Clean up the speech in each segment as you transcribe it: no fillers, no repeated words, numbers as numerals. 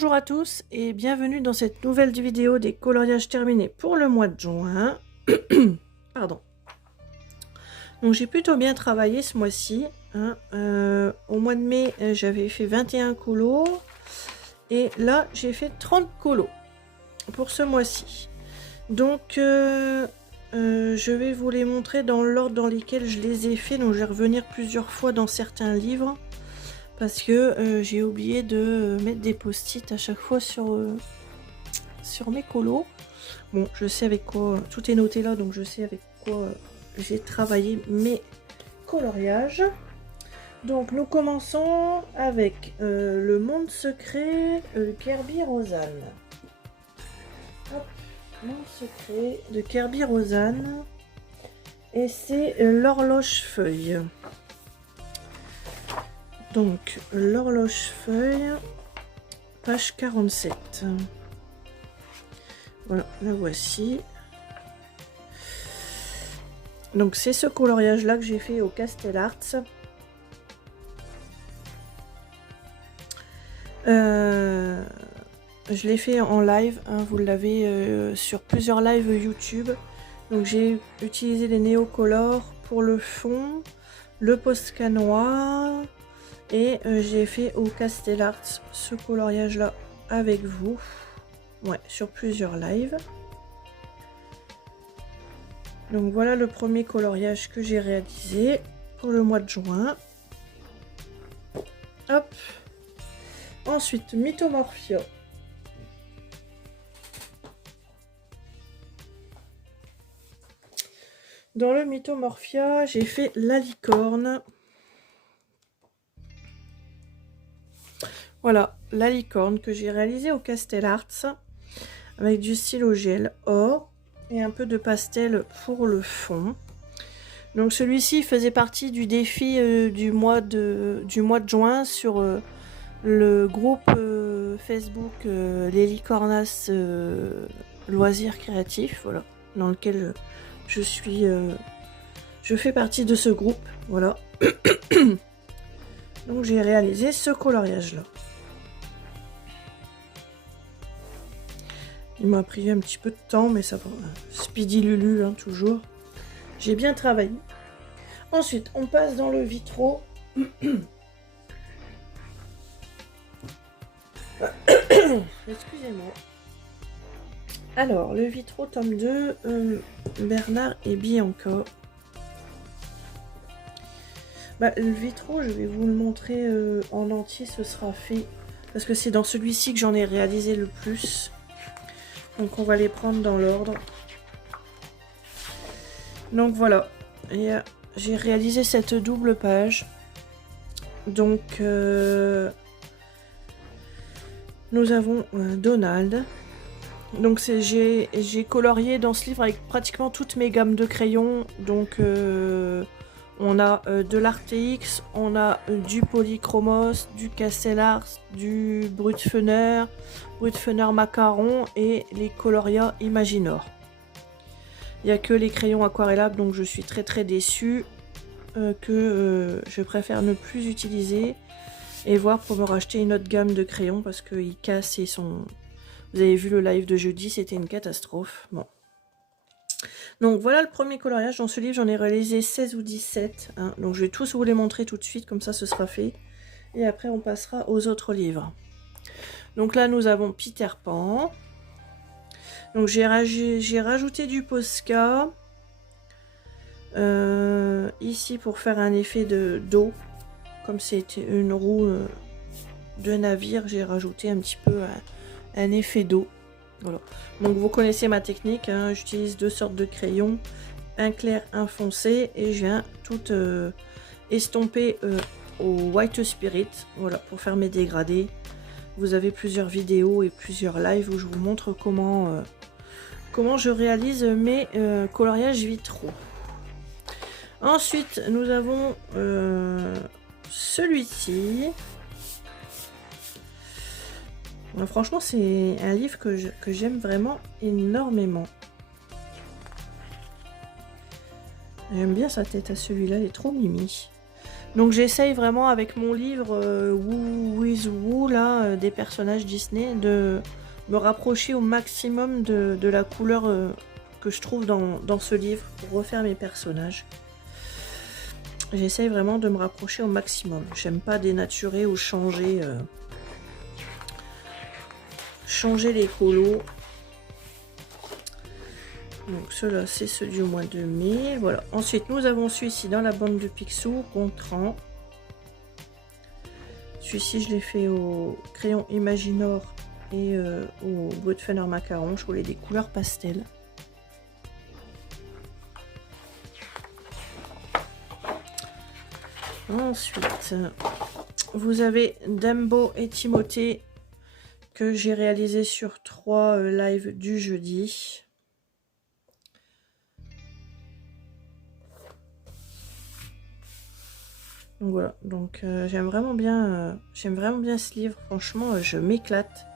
Bonjour à tous et bienvenue dans cette nouvelle vidéo des coloriages terminés pour le mois de juin. Pardon. Donc j'ai plutôt bien travaillé ce mois-ci. Au mois de mai, j'avais fait 21 colos et là j'ai fait 30 colos pour ce mois-ci. Donc je vais vous les montrer dans l'ordre dans lequel je les ai fait. Donc je vais revenir plusieurs fois dans certains livres. Parce que j'ai oublié de mettre des post-it à chaque fois sur mes colos. Bon, je sais avec quoi, tout est noté là, donc je sais avec quoi j'ai travaillé mes coloriages. Donc nous commençons avec le monde secret Kirby Rosanne. Hop, monde secret de Kirby Rosanne. Et c'est l'horloge feuille. Donc, l'horloge-feuille, page 47. Voilà, la voici. Donc, c'est ce coloriage-là que j'ai fait au Castellarts. Je l'ai fait en live, hein, vous l'avez sur plusieurs lives YouTube. Donc, j'ai utilisé les néocolores pour le fond, le Posca noir. Et j'ai fait au Castellarts ce coloriage là avec vous, ouais, sur plusieurs lives. Donc voilà le premier coloriage que j'ai réalisé pour le mois de juin. Hop. Ensuite Mythomorphia. Dans le Mythomorphia, j'ai fait la licorne. Voilà, la licorne que j'ai réalisée au Castellarts avec du stylo gel or et un peu de pastel pour le fond. Donc celui-ci faisait partie du défi du mois de juin sur le groupe Facebook Les Licornas Loisirs Créatifs, voilà, dans lequel je suis, je fais partie de ce groupe, voilà. Donc j'ai réalisé ce coloriage là. Il m'a pris un petit peu de temps, mais ça va. Speedy Lulu, hein, toujours. J'ai bien travaillé. Ensuite, on passe dans le vitraux. Excusez-moi. Alors, le vitraux tome 2, Bernard et Bianca. Bah, le vitraux, je vais vous le montrer en entier, ce sera fait. Parce que c'est dans celui-ci que j'en ai réalisé le plus. Donc on va les prendre dans l'ordre. Donc voilà, j'ai réalisé cette double page. Donc nous avons Donald. Donc j'ai colorié dans ce livre avec pratiquement toutes mes gammes de crayons. Donc on a de l'Artx, on a du Polychromos, du Castellarts, du Brutfener Macaron et les Coloria Imaginor. Il n'y a que les crayons aquarellables, donc je suis très déçue que je préfère ne plus utiliser et voir pour me racheter une autre gamme de crayons parce qu'ils cassent et sont... Vous avez vu le live de jeudi, c'était une catastrophe. Bon. Donc voilà le premier coloriage. Dans ce livre, j'en ai réalisé 16 ou 17. Hein. Donc je vais tous vous les montrer tout de suite, comme ça ce sera fait. Et après on passera aux autres livres. Donc là nous avons Peter Pan. Donc j'ai rajouté du Posca. Ici pour faire un effet d'eau. Comme c'était une roue de navire, j'ai rajouté un petit peu un effet d'eau. Voilà. Donc vous connaissez ma technique, hein. J'utilise deux sortes de crayons, un clair, un foncé, et je viens tout estomper au White Spirit, voilà, pour faire mes dégradés. Vous avez plusieurs vidéos et plusieurs lives où je vous montre comment je réalise mes coloriages vitraux. Ensuite, nous avons celui-ci. Franchement, c'est un livre que j'aime vraiment énormément. J'aime bien sa tête à celui-là, il est trop mimi. Donc j'essaye vraiment avec mon livre Who with Who, là, des personnages Disney, de me rapprocher au maximum de la couleur que je trouve dans ce livre pour refaire mes personnages. J'essaye vraiment de me rapprocher au maximum. J'aime pas dénaturer ou changer les colos. Donc cela c'est celui du mois de mai. Voilà. Ensuite nous avons celui-ci dans la bande de Picsou, Gontran. Celui-ci je l'ai fait au crayon Imaginor et au Goodfeller Macaron. Je voulais des couleurs pastel. Ensuite vous avez Dumbo et Timothée que j'ai réalisé sur 3 lives du jeudi. Donc voilà, donc j'aime vraiment bien ce livre, franchement je m'éclate.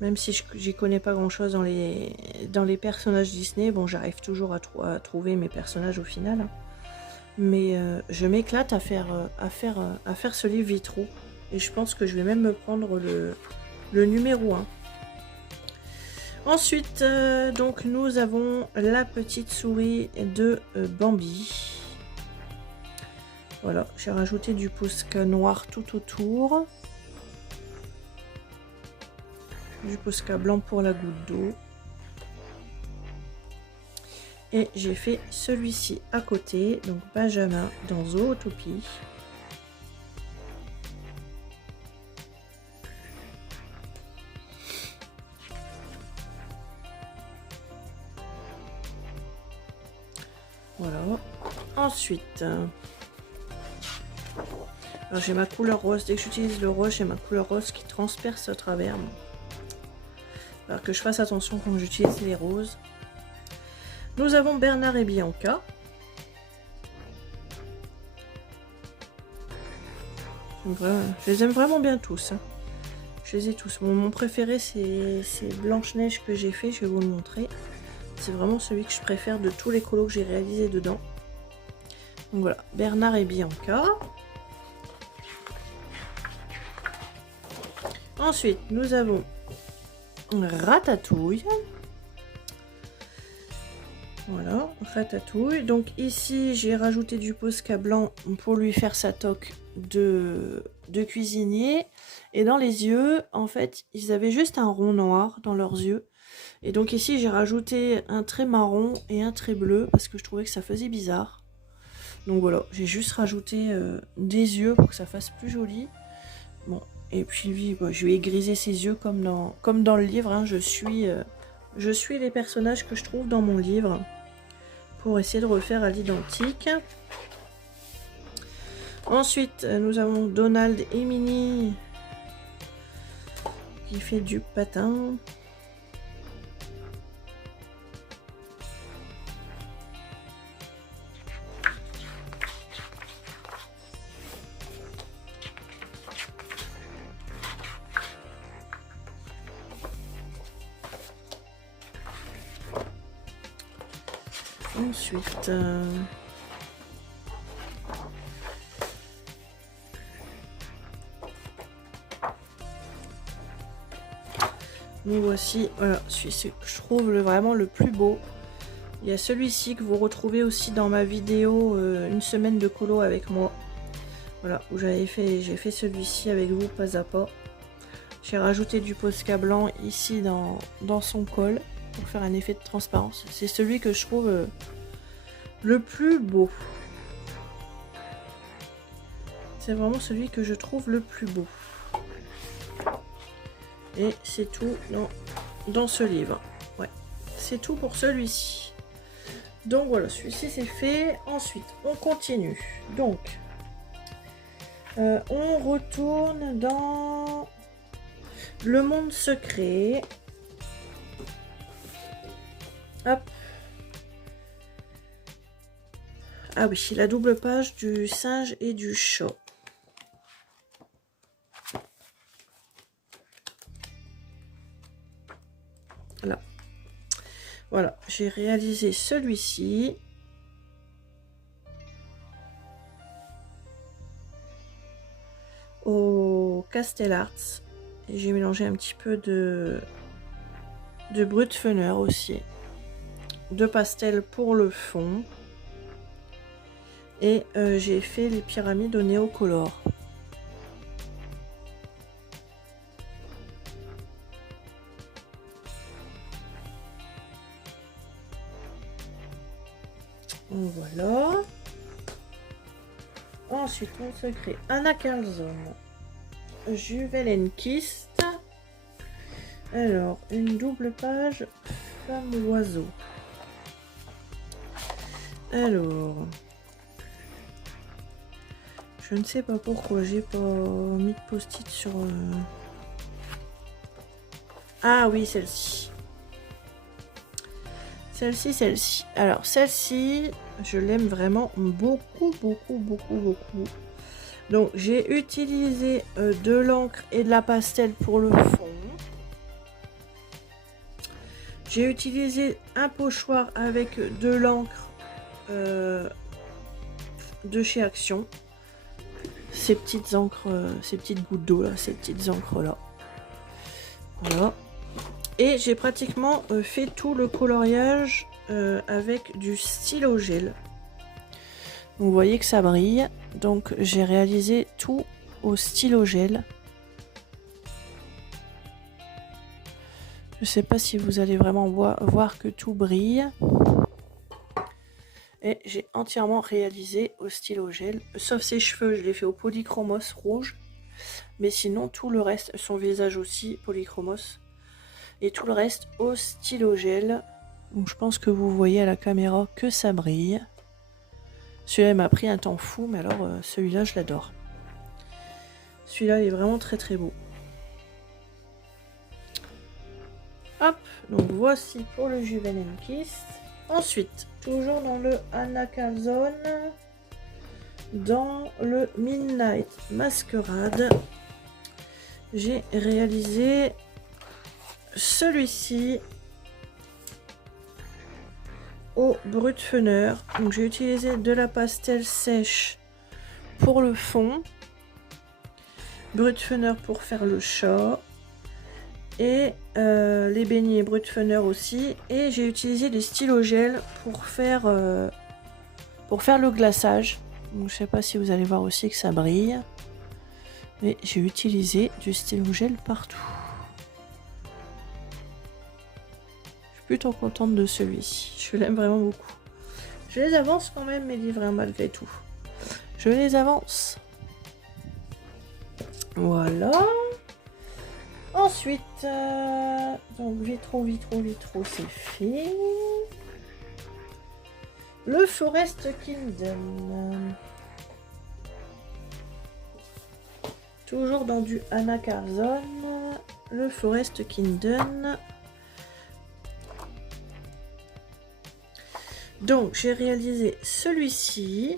Même si j'y connais pas grand chose dans les personnages Disney, bon j'arrive toujours à trouver mes personnages au final. Hein. Mais je m'éclate à faire ce livre Vitro. Et je pense que je vais même me prendre le numéro 1. Ensuite, donc nous avons la petite souris de Bambi. Voilà, j'ai rajouté du Posca noir tout autour. Du Posca blanc pour la goutte d'eau. Et j'ai fait celui-ci à côté, donc Benjamin dans Zootopie. Voilà. Ensuite, j'ai ma couleur rose. Dès que j'utilise le rose, j'ai ma couleur rose qui transperce à travers. Alors que je fasse attention quand j'utilise les roses. Nous avons Bernard et Bianca. Je les aime vraiment bien tous. Hein. Je les ai tous. Bon, mon préféré, c'est Blanche-Neige que j'ai fait. Je vais vous le montrer. C'est vraiment celui que je préfère de tous les colos que j'ai réalisés dedans. Donc voilà, Bernard et Bianca. Ensuite, nous avons Ratatouille. Voilà, Ratatouille. Donc ici, j'ai rajouté du Posca blanc pour lui faire sa toque de cuisinier. Et dans les yeux, en fait, ils avaient juste un rond noir dans leurs yeux. Et donc ici, j'ai rajouté un trait marron et un trait bleu parce que je trouvais que ça faisait bizarre. Donc voilà, j'ai juste rajouté des yeux pour que ça fasse plus joli. Bon, et puis bon, je lui ai grisé ses yeux comme dans le livre. Hein. Je suis les personnages que je trouve dans mon livre pour essayer de refaire à l'identique. Ensuite, nous avons Donald et Minnie qui fait du patin. Ensuite, nous voici, voilà, celui-ci que je trouve vraiment le plus beau. Il y a celui-ci que vous retrouvez aussi dans ma vidéo une semaine de colo avec moi. Voilà, où j'ai fait celui-ci avec vous pas à pas. J'ai rajouté du Posca blanc ici dans son col pour faire un effet de transparence. C'est celui que je trouve le plus beau. C'est vraiment celui que je trouve le plus beau. Et c'est tout dans ce livre. Ouais, c'est tout pour celui-ci. Donc voilà, celui-ci c'est fait. Ensuite, on continue. Donc, on retourne dans le monde secret. Hop. Ah oui, la double page du singe et du chat. Là. Voilà, j'ai réalisé celui-ci. au Castellarts. Et j'ai mélangé un petit peu de Brutfuner aussi. De pastel pour le fond. Et j'ai fait les pyramides au Néocolor. Voilà. Ensuite, on se crée Anna Carlson, Juwelenkist. Alors, une double page femme oiseau. Alors, je ne sais pas pourquoi j'ai pas mis de post-it sur. Ah oui, celle-ci. Celle-ci. Alors, celle-ci, je l'aime vraiment beaucoup. Donc, j'ai utilisé de l'encre et de la pastel pour le fond. J'ai utilisé un pochoir avec de l'encre de chez Action. Ces petites encres, ces petites gouttes d'eau là, ces petites encres là. Voilà. Et j'ai pratiquement fait tout le coloriage avec du stylo gel. Vous voyez que ça brille. Donc j'ai réalisé tout au stylo gel. Je ne sais pas si vous allez vraiment voir que tout brille. Et j'ai entièrement réalisé au stylo gel. Sauf ses cheveux, je l'ai fait au polychromos rouge. Mais sinon tout le reste, son visage aussi, polychromos. Et tout le reste au stylo gel. Donc je pense que vous voyez à la caméra que ça brille. Celui-là m'a pris un temps fou, mais alors celui-là je l'adore. Celui-là il est vraiment très beau. Hop, donc voici pour le Juwelenkist. Ensuite, toujours dans le Anna Carlson, dans le Midnight Masquerade, j'ai réalisé celui-ci au Brutfuner. Donc j'ai utilisé de la pastel sèche pour le fond, Brutfuner pour faire le chat et les beignets Brutfuner aussi, et j'ai utilisé des stylos gel pour faire le glaçage. Donc je sais pas si vous allez voir aussi que ça brille, mais j'ai utilisé du stylo gel partout. Plutôt contente de celui-ci, je l'aime vraiment beaucoup. Je les avance quand même mes livres, hein, malgré tout. Je les avance. Voilà. Ensuite, donc vitro, c'est fait. Le Forest Kingdom. Toujours dans du Anna Carlson. Le Forest Kingdom. Donc j'ai réalisé celui-ci.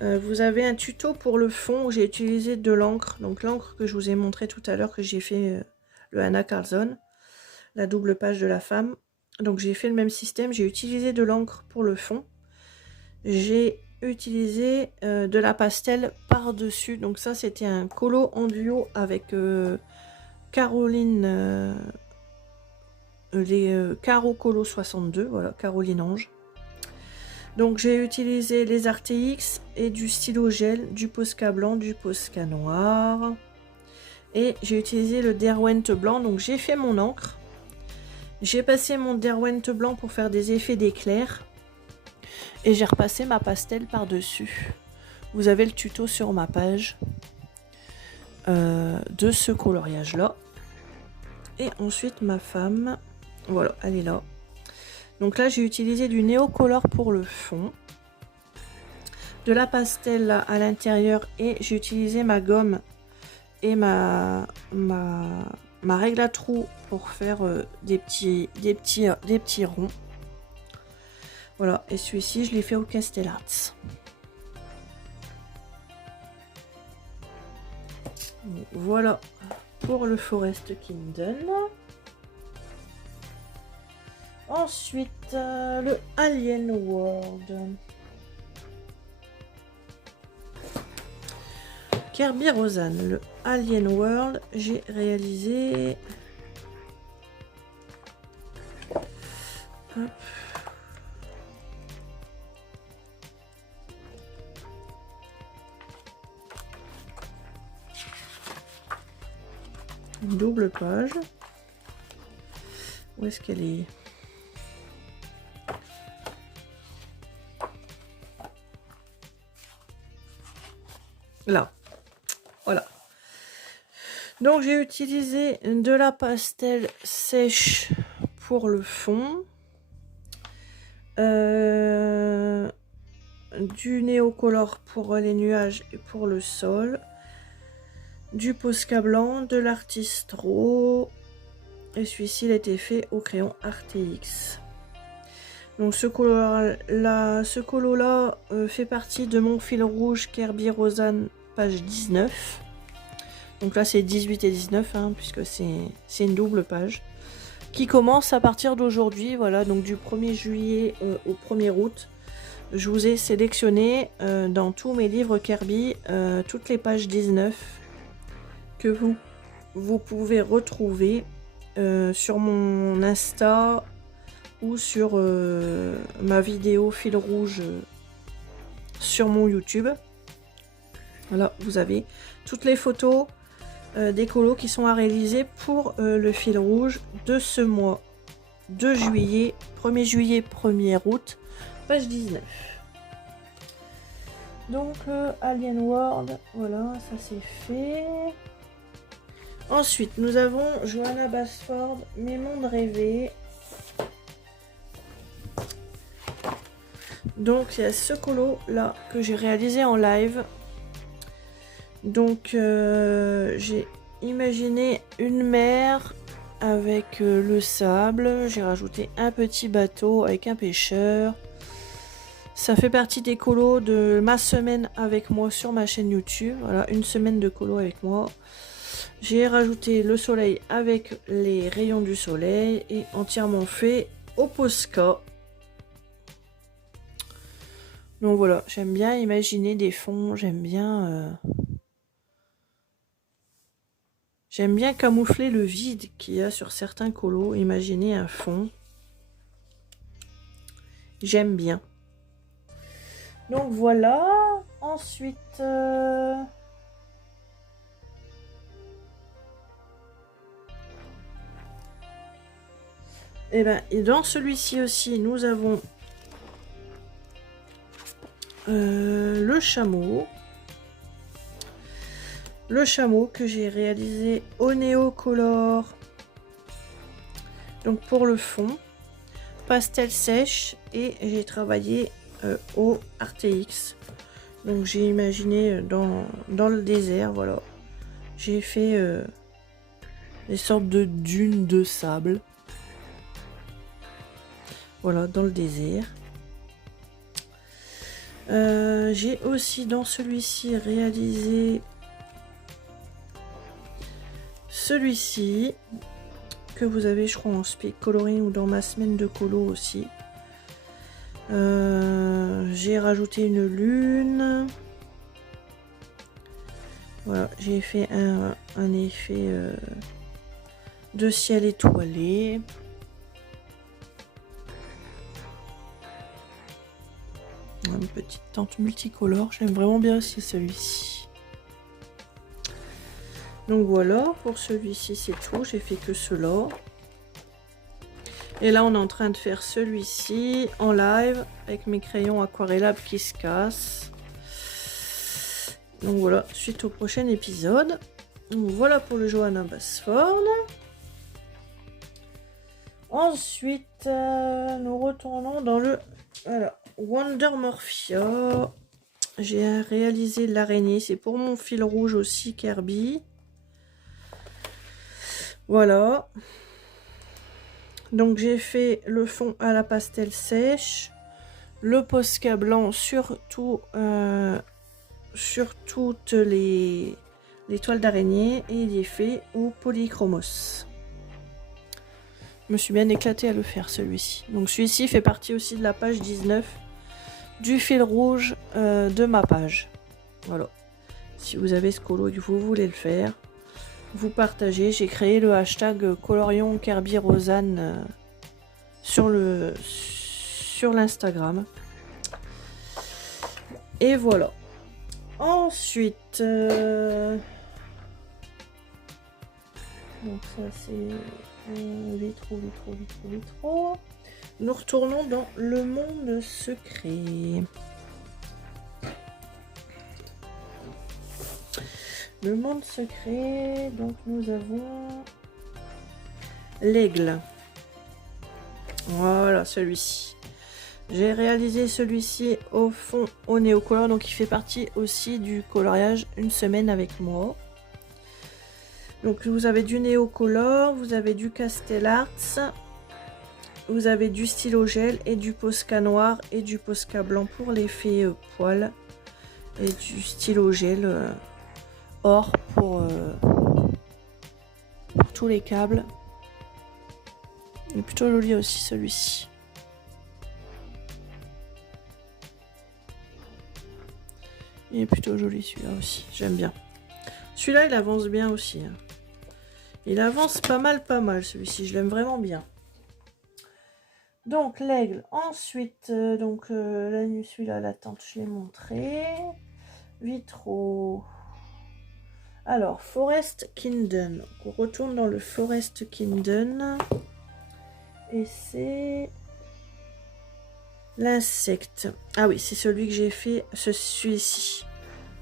Vous avez un tuto pour le fond où j'ai utilisé de l'encre. Donc l'encre que je vous ai montré tout à l'heure, que j'ai fait le Anna Carlson. La double page de la femme. Donc j'ai fait le même système. J'ai utilisé de l'encre pour le fond. J'ai utilisé de la pastel par-dessus. Donc ça c'était un colo en duo avec Caroline... les Caro Colo 62, voilà, Caroline Ange. Donc j'ai utilisé les RTX et du stylo gel, du Posca blanc, du Posca noir. Et j'ai utilisé le Derwent blanc, donc j'ai fait mon encre. J'ai passé mon Derwent blanc pour faire des effets d'éclair. Et j'ai repassé ma pastel par-dessus. Vous avez le tuto sur ma page de ce coloriage-là. Et ensuite ma femme... Voilà, elle est là. Donc là, j'ai utilisé du Néocolor pour le fond. De la pastel là, à l'intérieur. Et j'ai utilisé ma gomme et ma règle à trous pour faire des petits ronds. Voilà, et celui-ci, je l'ai fait au Castellarts. Voilà pour le Forest Kingdom. Ensuite, le Alien World. Kirby Rosanne, le Alien World, j'ai réalisé... Hop. Une double page. Où est-ce qu'elle est? Là. Voilà. Donc j'ai utilisé de la pastel sèche pour le fond. Du néocolor pour les nuages et pour le sol. Du Posca blanc, de l'artistro. Et celui-ci, il a été fait au crayon RTX. Donc ce colo-là fait partie de mon fil rouge Kirby Rosanne, page 19. Donc là, c'est 18 et 19, hein, puisque c'est une double page. Qui commence à partir d'aujourd'hui, voilà, donc du 1er juillet au 1er août. Je vous ai sélectionné dans tous mes livres Kirby, toutes les pages 19 que vous pouvez retrouver sur mon Insta ou sur ma vidéo fil rouge sur mon YouTube. Voilà, vous avez toutes les photos des colos qui sont à réaliser pour le fil rouge de ce mois de juillet, 1er juillet, 1er août, page 19. Donc Alien World, voilà, ça c'est fait. Ensuite, nous avons Johanna Basford, Mes mondes rêvés. Donc, il y a ce colo là que j'ai réalisé en live. Donc, j'ai imaginé une mer avec le sable. J'ai rajouté un petit bateau avec un pêcheur. Ça fait partie des colos de ma semaine avec moi sur ma chaîne YouTube. Voilà, une semaine de colo avec moi. J'ai rajouté le soleil avec les rayons du soleil et entièrement fait au Posca. Donc voilà, j'aime bien imaginer des fonds, j'aime bien camoufler le vide qu'il y a sur certains colos, imaginer un fond. J'aime bien. Donc voilà, ensuite... Et dans celui-ci aussi, nous avons le chameau. Le chameau que j'ai réalisé au néocolor. Donc pour le fond, pastel sèche et j'ai travaillé au RTX. Donc j'ai imaginé dans le désert, voilà. J'ai fait des sortes de dunes de sable. Voilà, dans le désert. J'ai aussi dans celui-ci réalisé celui-ci que vous avez, je crois, en speed coloring ou dans ma semaine de colo aussi. J'ai rajouté une lune. Voilà, j'ai fait un effet de ciel étoilé. Une petite tente multicolore, j'aime vraiment bien aussi celui-ci. Donc voilà, pour celui-ci c'est tout, j'ai fait que cela. Et là on est en train de faire celui-ci en live avec mes crayons aquarellables qui se cassent. Donc voilà, suite au prochain épisode. Donc voilà pour le Johanna Basford. Ensuite, nous retournons dans le... Voilà. Wonder Morphia, j'ai réalisé l'araignée, c'est pour mon fil rouge aussi Kirby. Voilà. Donc j'ai fait le fond à la pastel sèche, le Posca blanc sur toutes les toiles d'araignée et il est fait au polychromos. Je me suis bien éclatée à le faire celui-ci. Donc celui-ci fait partie aussi de la page 19 du fil rouge de ma page. Voilà. Si vous avez ce colo et que vous voulez le faire, vous partagez. J'ai créé le hashtag Colorion Kerby Rosanne sur l'Instagram. Et voilà. Ensuite, donc ça c'est vitro. Nous retournons dans le monde secret. Le monde secret, donc nous avons l'aigle. Voilà, celui-ci. J'ai réalisé celui-ci au fond au néocolor, donc il fait partie aussi du coloriage une semaine avec moi. Donc vous avez du néocolor, vous avez du Castellarts, vous avez du stylo gel et du Posca noir et du Posca blanc pour l'effet poil et du stylo gel or pour tous les câbles. Il est plutôt joli aussi celui-ci. Il est plutôt joli celui-là aussi, j'aime bien. Celui-là il avance bien aussi. Hein. Il avance pas mal celui-ci, je l'aime vraiment bien. Donc l'aigle, ensuite, celui-là, la tente, je l'ai montré. Vitro. Alors, Forest Kingdom. On retourne dans le Forest Kingdom. Et c'est l'insecte. Ah oui, c'est celui que j'ai fait, celui-ci,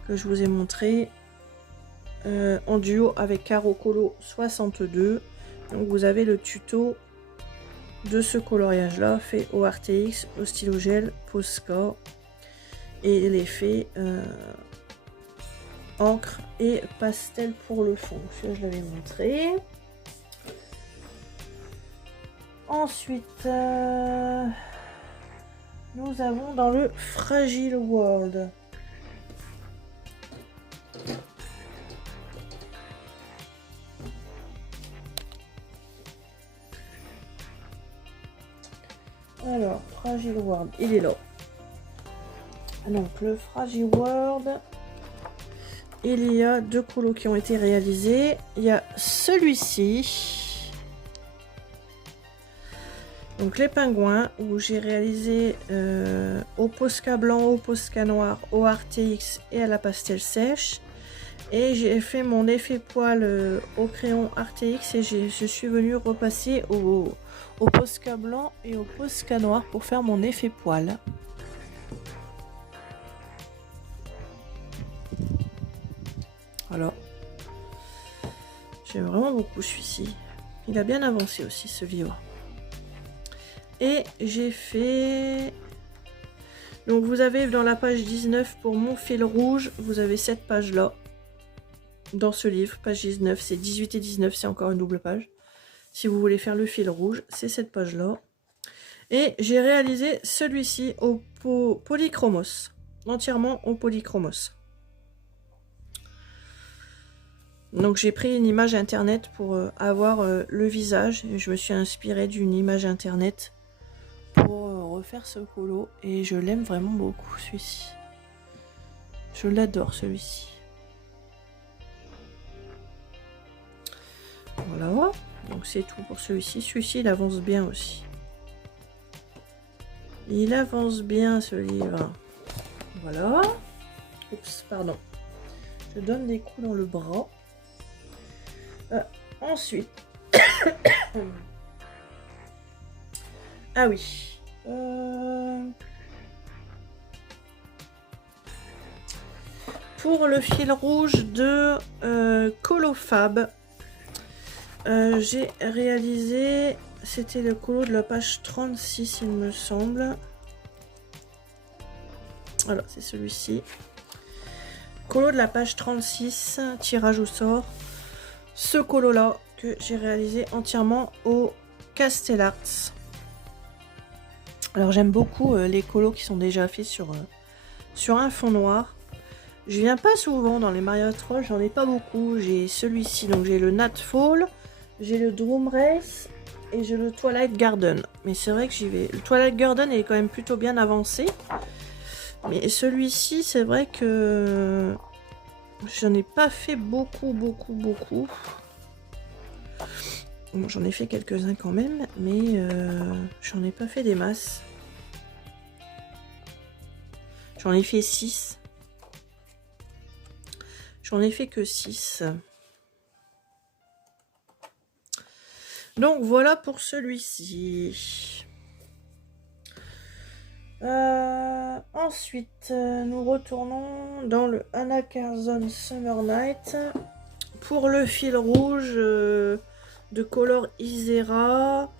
que je vous ai montré. En duo avec Caro Colo 62. Donc vous avez le tuto de ce coloriage là fait au RTX, au stylo gel, Posca et l'effet encre et pastel pour le fond. Celui-là je l'avais montré. Ensuite nous avons dans le Fragile World. Alors, Fragile World, il est là. Donc, le Fragile World, il y a deux colos qui ont été réalisés. Il y a celui-ci. Donc, les pingouins, où j'ai réalisé au Posca blanc, au Posca noir, au RTX et à la pastel sèche. Et j'ai fait mon effet poil au crayon RTX et je suis venue repasser au Posca blanc et au Posca noir pour faire mon effet poil. Voilà. J'aime vraiment beaucoup celui-ci. Il a bien avancé aussi ce livre. Et j'ai fait... Donc vous avez dans la page 19 pour mon fil rouge, vous avez cette page là. Dans ce livre, page 19, c'est 18 et 19, c'est encore une double page. Si vous voulez faire le fil rouge, c'est cette page-là. Et j'ai réalisé celui-ci au polychromos. Entièrement au polychromos. Donc j'ai pris une image internet pour avoir le visage. Et je me suis inspirée d'une image internet pour refaire ce colo. Et je l'aime vraiment beaucoup, celui-ci. Je l'adore, celui-ci. Voilà. Donc c'est tout pour celui-ci. Celui-ci, il avance bien aussi. Il avance bien, ce livre. Voilà. Oups, pardon. Je donne des coups dans le bras. Ensuite. Ah oui. Pour le fil rouge de Colofab. J'ai réalisé, c'était le colo de la page 36 il me semble. Voilà, c'est celui-ci. Colo de la page 36, tirage au sort. Ce colo là que j'ai réalisé entièrement au Castellarts. Alors j'aime beaucoup les colos qui sont déjà faits sur un fond noir. Je viens pas souvent dans les mariages trolls, j'en ai pas beaucoup. J'ai celui-ci, donc j'ai le Nightfall. J'ai le Drum Race et j'ai le Twilight Garden. Mais c'est vrai que j'y vais. Le Twilight Garden est quand même plutôt bien avancé. Mais celui-ci, c'est vrai que J'en ai pas fait beaucoup. Bon, j'en ai fait quelques-uns quand même, mais j'en ai pas fait des masses. J'en ai fait 6. J'en ai fait que 6. Donc voilà pour celui-ci. Ensuite, nous retournons dans le Anna Curzon Summer Night pour le fil rouge de Color Isera.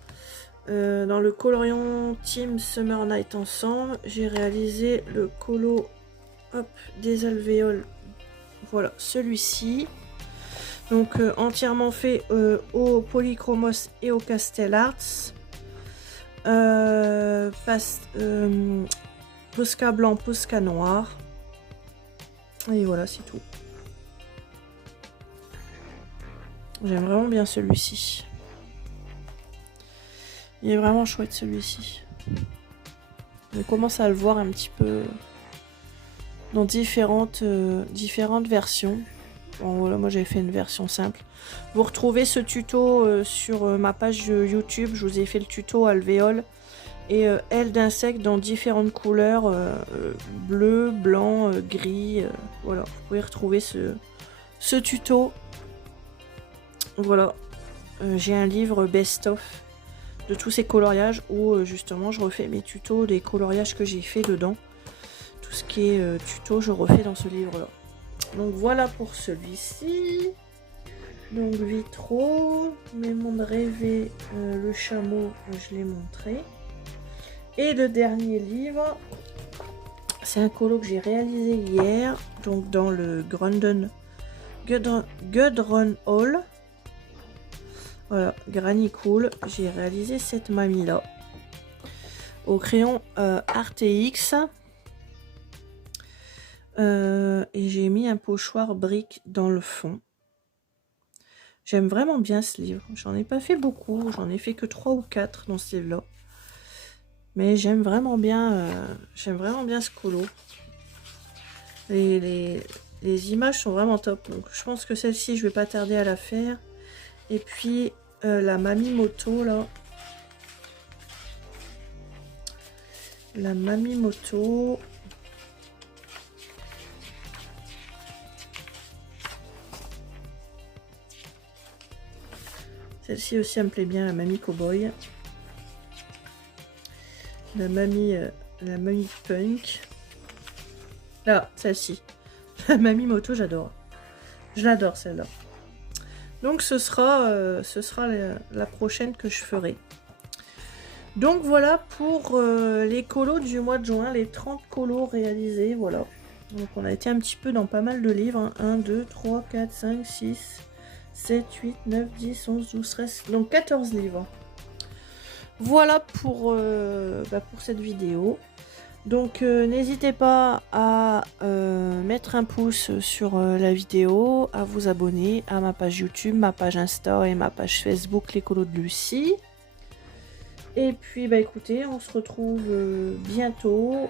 Dans le colorion Team Summer Night ensemble, j'ai réalisé le colo des alvéoles. Voilà, celui-ci. Donc entièrement fait au Polychromos et au Castel Arts. Posca blanc, Posca noir. Et voilà, c'est tout. J'aime vraiment bien celui-ci. Il est vraiment chouette celui-ci. On commence à le voir un petit peu dans différentes versions. Bon, voilà, moi j'ai fait une version simple. Vous retrouvez ce tuto sur ma page YouTube. Je vous ai fait le tuto alvéole et ailes d'insectes dans différentes couleurs, bleu, blanc, gris. Voilà, vous pouvez retrouver ce tuto. Voilà, j'ai un livre best-of de tous ces coloriages où justement je refais mes tutos des coloriages que j'ai fait dedans. Tout ce qui est tuto, je refais dans ce livre-là. Donc voilà pour celui-ci. Donc vitraux, mes mondes rêvés, le chameau, je l'ai montré. Et le dernier livre, c'est un colo que j'ai réalisé hier, donc dans le Gudrun Hall. Voilà, Granny Cool, j'ai réalisé cette mamie là au crayon RTX. Et j'ai mis un pochoir brique dans le fond. J'aime vraiment bien ce livre. J'en ai pas fait beaucoup. J'en ai fait que 3 ou 4 dans ce livre-là. Mais j'aime vraiment bien ce colo. Les images sont vraiment top. Donc je pense que celle-ci, je vais pas tarder à la faire. Et puis la Mamie Moto là. La Mamie Moto. Celle-ci aussi, elle me plaît bien, la Mamie Cowboy. La Mamie Punk. Là, celle-ci. La Mamie Moto, j'adore. Je l'adore, celle-là. Donc, ce sera la prochaine que je ferai. Donc, voilà pour les colos du mois de juin. Les 30 colos réalisés, voilà. Donc, on a été un petit peu dans pas mal de livres. Hein. 1, 2, 3, 4, 5, 6... 7, 8, 9, 10, 11, 12, 13, donc 14 livres. Voilà pour cette vidéo. Donc n'hésitez pas à mettre un pouce sur la vidéo, à vous abonner à ma page YouTube, ma page Insta et ma page Facebook Les Colos de Lucie. Et puis écoutez, on se retrouve bientôt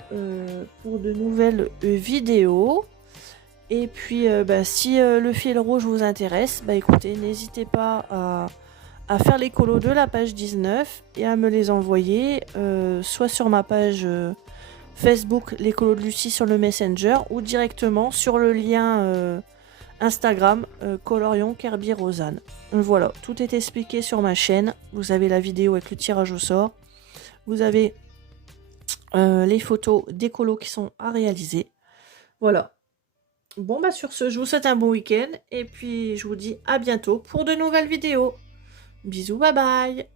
pour de nouvelles vidéos. Et puis, si le fil rouge vous intéresse, écoutez, n'hésitez pas à faire les colos de la page 19 et à me les envoyer, soit sur ma page Facebook, les colos de Lucie sur le Messenger, ou directement sur le lien Instagram, Colorion Kerby Rosanne. Voilà, tout est expliqué sur ma chaîne. Vous avez la vidéo avec le tirage au sort. Vous avez les photos des colos qui sont à réaliser. Voilà. Bon, sur ce, je vous souhaite un bon week-end et puis je vous dis à bientôt pour de nouvelles vidéos. Bisous, bye bye!